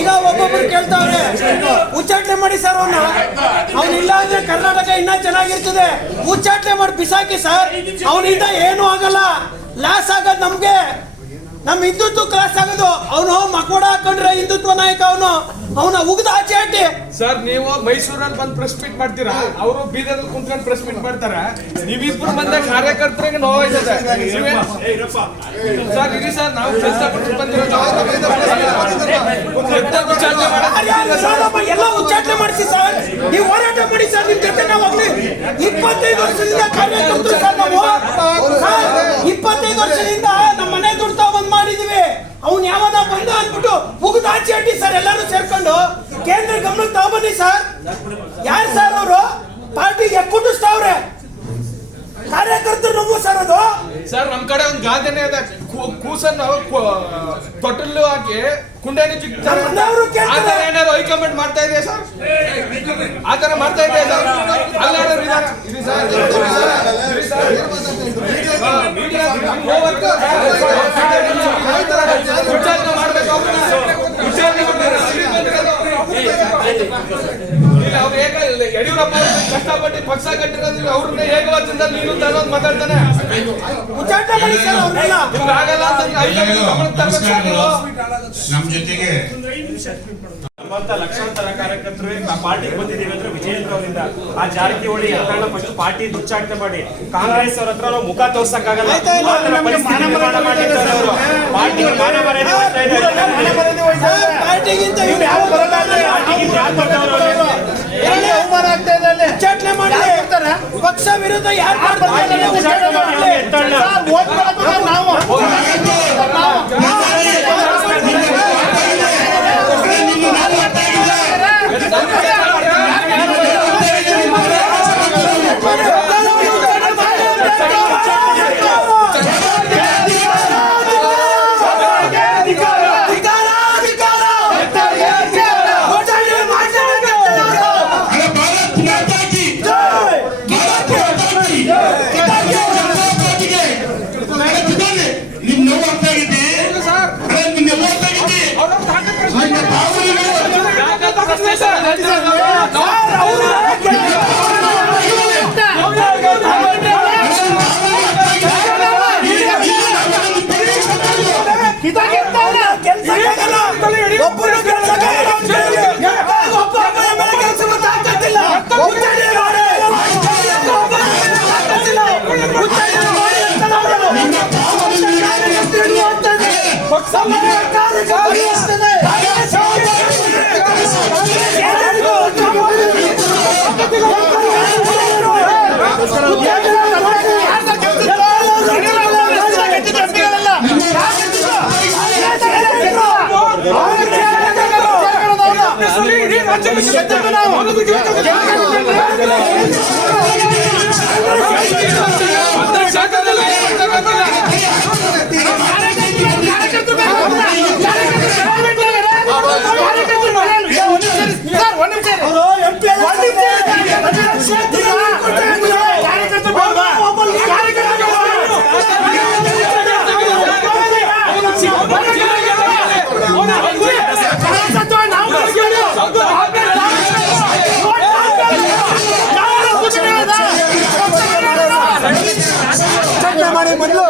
ಈಗ ಒಬ್ಬೊಬ್ರು ಕೇಳ್ತಾವ್ರೆ ಉಚ್ಚಾಟನೆ ಮಾಡಿ ಸರ್ ಅವನಿಲ್ಲ ಅಂದ್ರೆ ಕರ್ನಾಟಕ ಇನ್ನ ಚೆನ್ನಾಗಿರ್ತದೆ. ಉಚ್ಚಾಟನೆ ಮಾಡಿ ಬಿಸಾಕಿ ಸರ್, ಅವನಿಂದ ಏನು ಆಗಲ್ಲ. ಲಾಸ್ ಆಗೋದು ನಮ್ಗೆ, ನಮ್ ಹಿಂದುತ್ವ ಕ್ಲಾಸ್ ಆಗೋದು. ಅವನು ಮಕೋಡ ಹಾಕೊಂಡ್ರೆ ಹಿಂದುತ್ವ ನಾಯಕ, ಅವನ ಉಗ್ದ ಆಚೆ ಹಾಕಿ. ಸರ್ ನೀವು ಮೈಸೂರಲ್ಲಿ ಬಂದು ಪ್ರೆಸ್ ಮೀಟ್ ಮಾಡ್ತೀರಾ, ಅವರು ಬೀದರ್ ಕುಂತ್ಕೊಂಡು ಪ್ರೆಸ್ ಮೀಟ್ ಮಾಡ್ತಾರೆ. ನೀವಿಬ್ರು ಬಂದ ಕಾರ್ಯಕರ್ತರಿಗೆ ನೋವಾಯ್ತದೆ ಸರ್. ಇರಿ ಸರ್, ನಾವು ಎಲ್ಲ ಉಚ್ಚಾಟನೆ ಮಾಡಿಸಿ ಸರ್, ನೀವು ಹೋರಾಟ ಮಾಡಿ ಸರ್. ನಿಮ್ ಜೊತೆ ನಾವು 25 ವರ್ಷದಿಂದ ಕಾರ್ಯಕರ್ತರು ಸರ್. ನಾವು 25 ವರ್ಷದಿಂದ ನಮ್ಮ ಮನೆ ದುಡ್ಡು ಬಂದ್ ಮಾಡಿದೀವಿ. ಅವ್ನು ಯಾವನ ಬಂದ ಅಂದ್ಬಿಟ್ಟು ಮುಗಿದ ಆಚೆ ಅಡ್ಡಿ ಸರ್. ಎಲ್ಲರೂ ಸೇರ್ಕೊಂಡು ಕೇಂದ್ರ ಗಮನಕ್ಕೆ ತಗೊಬನ್ನಿ ಸರ್. ಯಾರು ಸರ್ ಅವರು? ಪಾರ್ಟಿಗೆ ಕುಟ್ಟಿಸ್ತಾವ್ರೆ ಕಾರ್ಯಕರ್ತರು ನೋವು ಸರ್. ಅದು ಸರ್ ನಮ್ ಕಡೆ ಒಂದು ಗಾದೆನೇ ಇದೆ, ಕೂಸನ್ನು ತೊಟ್ಟಲು ಹಾಕಿ ಕುಂಡೇನು ಏನಾದ್ರು ಹೈಕಮೆಂಟ್ ಮಾಡ್ತಾ ಇದೆಯಾ ಸರ್? ಆತರ ಮಾಡ್ತಾ ಇದೆಯಾ ಸರ್? ಯಡಿಯೂರಪ್ಪ ಕಷ್ಟಪಟ್ಟು ಪಕ್ಷ ಕಟ್ಟಿರೋದಿಲ್ಲ, ಅವ್ರನ್ನ ಏಕವಚನದಲ್ಲಿ ನೀನು ತರೋದು ಮಾತಾಡ್ತಾನೆ. ನಮ್ಮ ಜೊತೆಗೆ ಲಕ್ಷಾಂತರ ಕಾರ್ಯಕರ್ತರು ಪಾರ್ಟಿಗೆ ಬಂದಿದ್ದೀವಿ ಅಂದ್ರೆ ವಿಜಯೇಂದ್ರ ಅವರಿಂದ. ಆ ಜಾರಕಿಹೊಳಿ ಹಗರಣ ಫಸ್ಟ್ ಪಾರ್ಟಿ ದುಚ್ಚಾಟನೆ ಮಾಡಿ ಕಾಂಗ್ರೆಸ್ ಅವ್ರ ಹತ್ರ ನಾವು ಮುಖ ತೋರ್ಸಕ್ಕಾಗಲ್ಲ. ಪಾರ್ಟಿಗೆ ಮಾನ ಮರ್ಯಾದೆ ಪಕ್ಷ ವಿರುದ್ಧ ಯಾರು ಮೊದಲು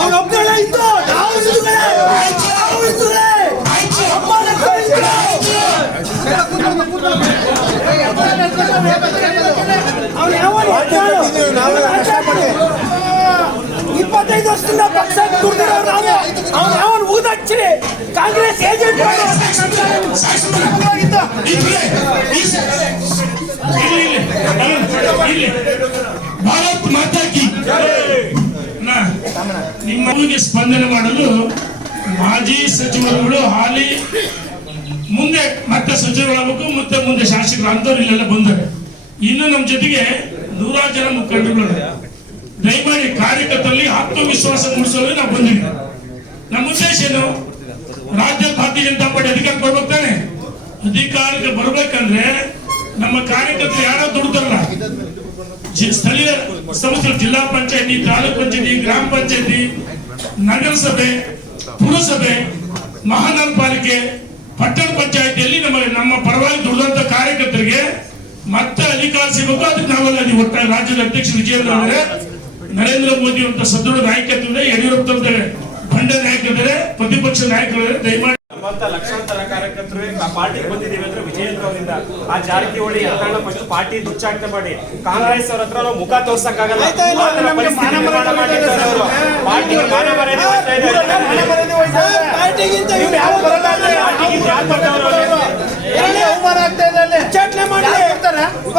ಅವನೊಬ್ಬಳೆ ಇದ್ದು ಇಪ್ಪತ್ತೈದು ವರ್ಷದಿಂದ ಪಕ್ಷ ದುಡ್ದಿರೋರು ಅವನು ಊದಚ್ಚಿ ಕಾಂಗ್ರೆಸ್ ಏಜೆಂಟ್ ಭಾರತ್ ಮಾತಾ ಕಿ ನಿಮಗೆ ಸ್ಪಂದನೆ ಮಾಡಲು ಮಾಜಿ ಸಚಿವರುಗಳು ಹಾಲಿ ಮುಂದೆ ಮತ್ತೆ ಸಚಿವರಾಗಬೇಕು, ಮತ್ತೆ ಮುಂದೆ ಶಾಸಕರು ಅಂತವ್ರು ಇಲ್ಲೆಲ್ಲ ಬಂದರೆ. ಇನ್ನು ನಮ್ಮ ಜೊತೆಗೆ 100 ಜನ ಮುಖಂಡರು. ದಯಮಾಡಿ ಕಾರ್ಯಕರ್ತರಲ್ಲಿ ಆತ್ಮವಿಶ್ವಾಸ ಮೂಡಿಸಲು ನಾವು ಬಂದಿದ್ದೀವಿ. ನಮ್ಮ ಉದ್ದೇಶ ಏನು? ರಾಜ್ಯ ಭಾರತೀಯ ಜನತಾ ಪಾರ್ಟಿ ಅಧಿಕಾರಕ್ಕೆ ಬರ್ಬೇಕು ತಾನೆ. ಅಧಿಕಾರಕ್ಕೆ ಬರ್ಬೇಕಂದ್ರೆ ನಮ್ಮ ಕಾರ್ಯಕರ್ತರು ಯಾರೋ ದುಡ್ತಾರಲ್ಲ, ಸ್ಥಳೀಯ ಸಂಸ್ಥೆಗಳು ಜಿಲ್ಲಾ ಪಂಚಾಯತಿ, ತಾಲೂಕ್ ಪಂಚಾಯತಿ, ಗ್ರಾಮ ಪಂಚಾಯತಿ, ನಗರಸಭೆ, ಪುರಸಭೆ, ಮಹಾನಗರ ಪಾಲಿಕೆ, ಪಟ್ಟಣ ಪಂಚಾಯತಿಯಲ್ಲಿ ನಮ್ಮ ಪರವಾಗಿ ದುಡಿದಂತ ಕಾರ್ಯಕರ್ತರಿಗೆ ಮತ್ತೆ ಅಧಿಕಾರ ಸಿಗಬೇಕು. ಅದಕ್ಕೆ ನಾವೆಲ್ಲ ಒಟ್ಟಾಗಿ ರಾಜ್ಯದ ಅಧ್ಯಕ್ಷ ವಿಜಯೇಂದ್ರ ಅವರೇ, ನರೇಂದ್ರ ಮೋದಿ ಅಂತ ಸದೃಢ ನಾಯಕತ್ವ, ಯಡಿಯೂರಪ್ಪ ಬಂಡ ನಾಯಕರಿದ್ದಾರೆ, ಪ್ರತಿಪಕ್ಷ ನಾಯಕರಿದ್ದಾರೆ. ದಯಮಾಡಿ ನಮ್ಮಂತ ಲಕ್ಷಾಂತರ ಕಾರ್ಯಕರ್ತರು ಪಾರ್ಟಿಗೆ ಬಂದಿದ್ದೀವಿ ಅಂದ್ರೆ ವಿಜಯೇಂದ್ರ ಅವರಿಂದ. ಆ ಜಾರಕಿಹೊಳಿ ಎಲ್ಲರನ್ನ ಫಸ್ಟ್ ಪಾರ್ಟಿ ದುಚ್ಚಾಟನೆ ಮಾಡಿ ಕಾಂಗ್ರೆಸ್ ಅವ್ರ ಹತ್ರ ನಾವು ಮುಖ ತೋರ್ಸಕ್ಕಾಗಲ್ಲ. ಪಾರ್ಟಿಗೆ ಮಾನ ಮರ್ಯಾದೆ ಹೋಗ್ತಾ ಇದೆ. ಪಾರ್ಟಿಗಿಂತ ಇವ್ರು ಯಾರು ಬರಲ್ಲ ಅಂದ್ರೆ ಪಾರ್ಟಿಗಿಂತ ಯಾರು ಬರ್ತಾವ್ರು ಅಲ್ಲಿ? ಎಲ್ಲಿ ಅವಮಾನ ಆಗ್ತಾ ಇದೆ ಅಲ್ಲಿ? ಉಚ್ಚಾಟನೆ ಮಾಡಿ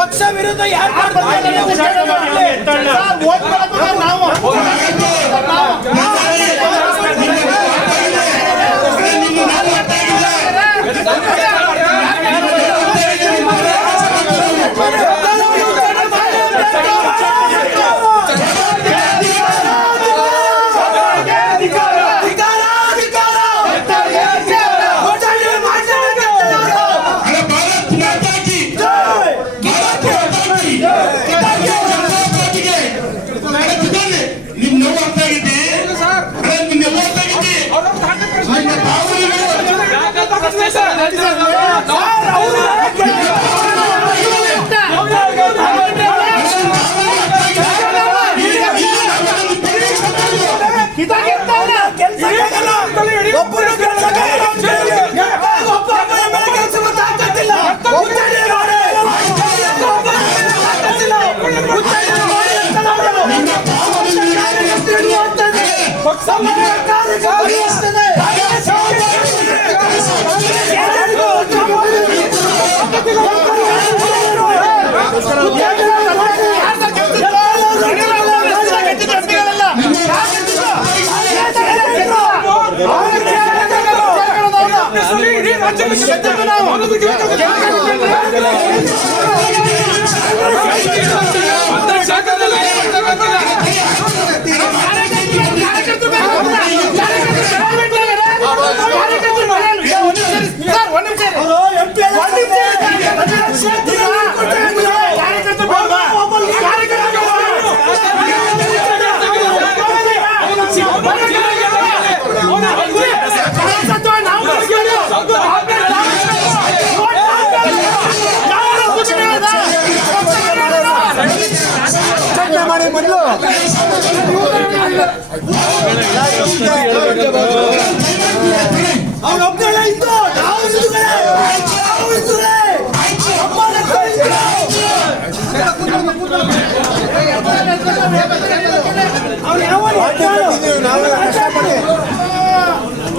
ಪಕ್ಷ ವಿರುದ್ಧ ಯಾರು ಮಾಡ್ತಾರೆ? ಉಚ್ಚಾಟನೆ ಮಾಡಿ ಎತ್ತಣ್ಣ.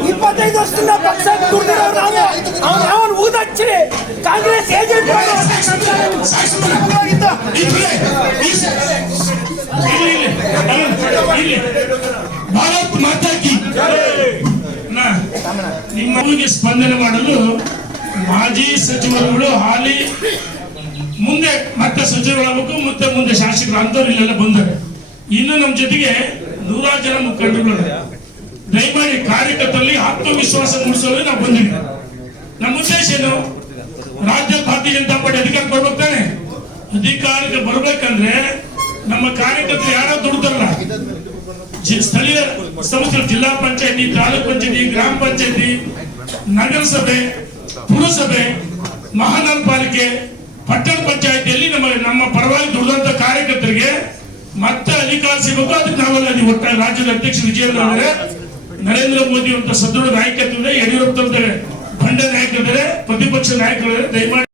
ಇಪ್ಪತ್ತೈದು ವರ್ಷದಿಂದ ಪಕ್ಷ ದುಡ್ದಿರೋರು ಅವನು ಊದಚ್ಚಿ ಕಾಂಗ್ರೆಸ್ ಏಜೆಂಟ್ ಭಾರತ್ ಮಾತಾ ಕಿ ನಿಮ್ಮ ಊರಿಗೆ ಸ್ಪಂದನೆ ಮಾಡಲು ಮಾಜಿ ಸಚಿವರುಗಳು ಹಾಲಿ ಮುಂದೆ ಮತ್ತೆ ಸಚಿವರಾಗಬೇಕು, ಮತ್ತೆ ಮುಂದೆ ಶಾಸಕರು ಅಂತವ್ರು ಇಲ್ಲೆಲ್ಲ ಬಂದರೆ. ಇನ್ನು ನಮ್ಮ ಜೊತೆಗೆ 100 ಜನ ಮುಖಂಡರು. ದಯಮಾಡಿ ಕಾರ್ಯಕರ್ತರಲ್ಲಿ ಆತ್ಮವಿಶ್ವಾಸ ಮೂಡಿಸಲು ನಾವು ಬಂದಿದ್ದೀವಿ. ನಮ್ಮ ಉದ್ದೇಶ ಏನು? ರಾಜ್ಯ ಭಾರತೀಯ ಜನತಾ ಪಾರ್ಟಿ ಅಧಿಕಾರ ಬರ್ಬೇಕು ತಾನೆ. ಅಧಿಕಾರಕ್ಕೆ ಬರ್ಬೇಕಂದ್ರೆ ನಮ್ಮ ಕಾರ್ಯಕರ್ತರು ಯಾರೋ ದುಡ್ತಾರಲ್ಲ, ಸ್ಥಳೀಯ ಸಂಸ್ಥೆಗಳು ಜಿಲ್ಲಾ ಪಂಚಾಯತಿ, ತಾಲೂಕ್ ಪಂಚಾಯತಿ, ಗ್ರಾಮ ಪಂಚಾಯತಿ, ನಗರಸಭೆ, ಪುರಸಭೆ, ಮಹಾನಗರ ಪಾಲಿಕೆ, ಪಟ್ಟಣ ಪಂಚಾಯತಿಯಲ್ಲಿ ನಮ್ಮ ಪರವಾಗಿ ದುಡಿದಂತ ಕಾರ್ಯಕರ್ತರಿಗೆ ಮತ್ತೆ ಅಧಿಕಾರ ಸಿಗಬೇಕು. ಅದಕ್ಕೆ ನಾವೆಲ್ಲ ಒಟ್ಟಾಗಿ ರಾಜ್ಯದ ಅಧ್ಯಕ್ಷ ವಿಜಯೇಂದ್ರ ಅವರೇ, ನರೇಂದ್ರ ಮೋದಿ ಅಂತ ಸದೃಢ ನಾಯಕತ್ವ, ಯಡಿಯೂರಪ್ಪ ಬಂಡ ನಾಯಕರಿದ್ದಾರೆ, ಪ್ರತಿಪಕ್ಷ ನಾಯಕರಿದ್ದಾರೆ. ದಯಮಾಡಿ